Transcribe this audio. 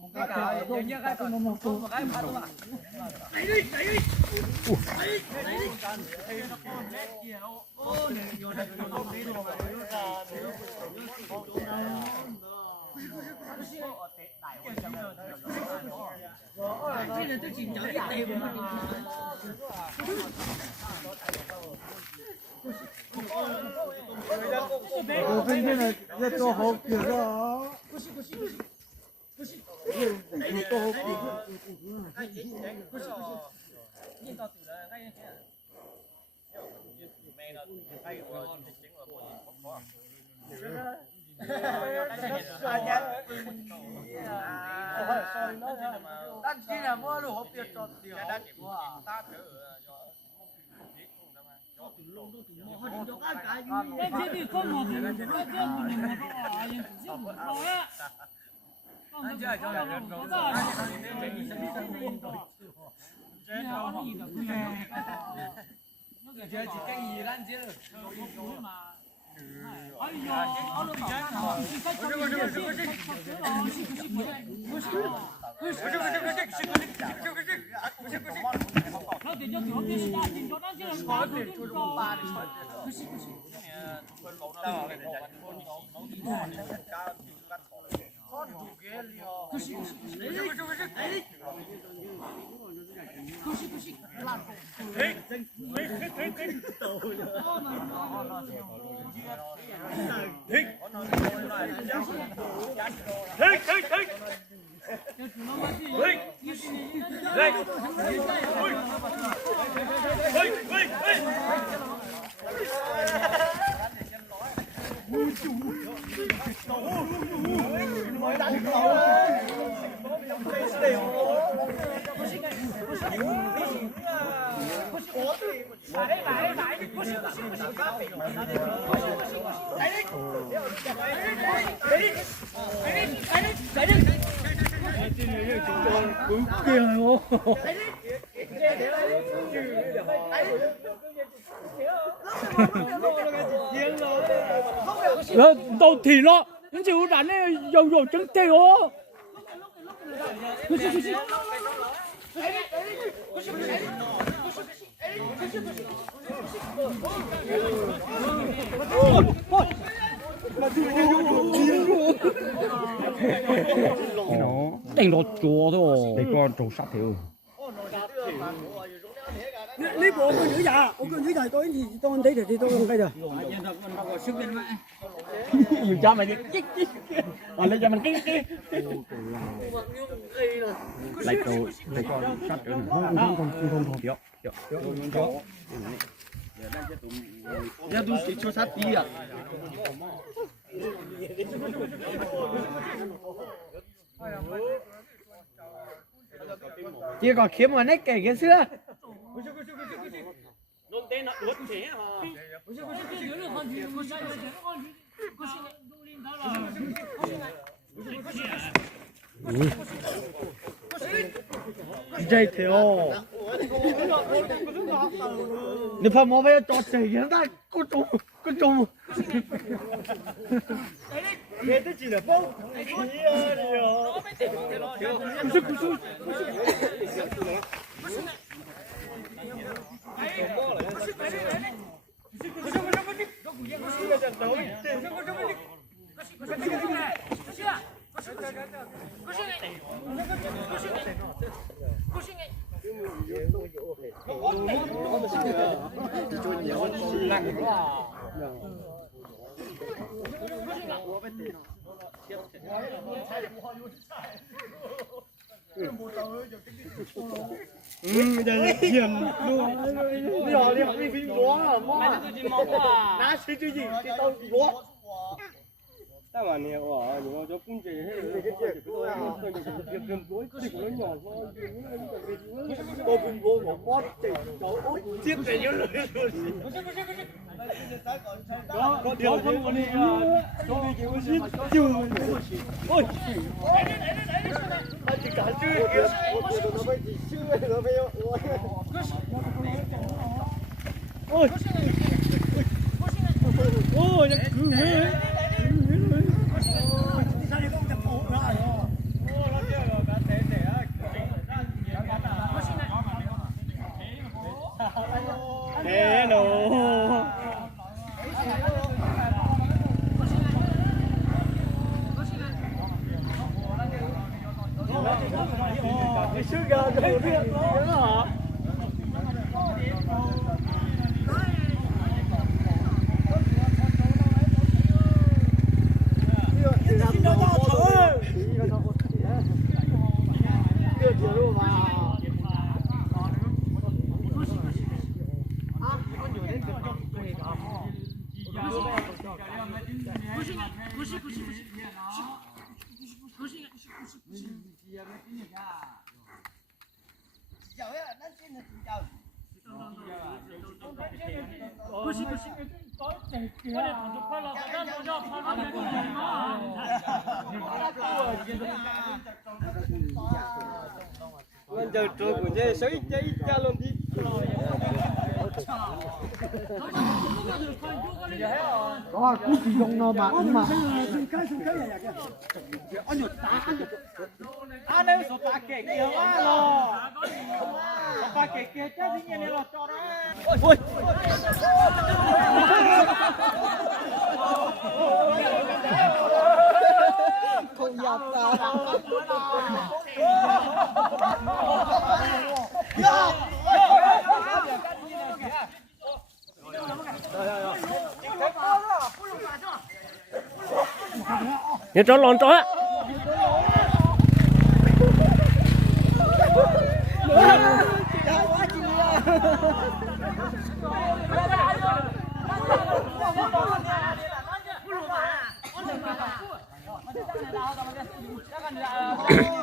một cái cào nhớ nhớ cái còn một cái phát luôn à. Đẩy đi. Đẩy đi. Ô này vô đây vô đi rồi. Cái này tôi chỉ nhớ cái tiền mà.今天的在做好饼啊！但今天我都好别做掉。那这里放好的，那这不能拿到啊，人自己不好呀。放这叫人走，你好你的不要。这是更易难接了。哎呦，好了嘛，你再找一点点，那得叫特别是大点，叫那些人打的更高。不是。đầu thì nó những chịu đánh này dầu dầu trứng tê ó đánh nó chùa thôi để con trâu sát thiếu Lấy bộ con nữ già, con nữ già tôi thì tôi ăn thấy được thì tôi không thấy được. Dù cho mày đi còn lấy cho mình cái lại trâu để con sát thiếu không thiếu Ya tôi sẽ cho sát tí à. chỉ còn kiếm một nét kể cái xưa dây theo你怕毛病找谁人那各种给自己的包你啊不是giờ hiền luôn nhỏ đi học đi phim bó à mò ná xí chứ gì cái tao bó ta mà nè ở những chỗ cung chế hay là cái chuyện của tôi việc làm tối chỉ của nó nhỏ thôi tôi cùng vô một bó chỉ cháu út chiếc về nhớ lời đó có điều không có đi có đi kiểu ship chưa ôi anh chỉ cả chưa kìa nó phải chỉ chưa nó phải ôi ôi cứ 有这个人啊。Lần giờ trời của dê sấy cháy cha luôn đi. Đó, cứ chỉ dùng nó mà mà. À nếu số ba kẻ kia quá rồi. Số ba kẻ kia chắc gì này là cho đó. Ôi. Không nhập ta. nhớ cho lon cho á Jangan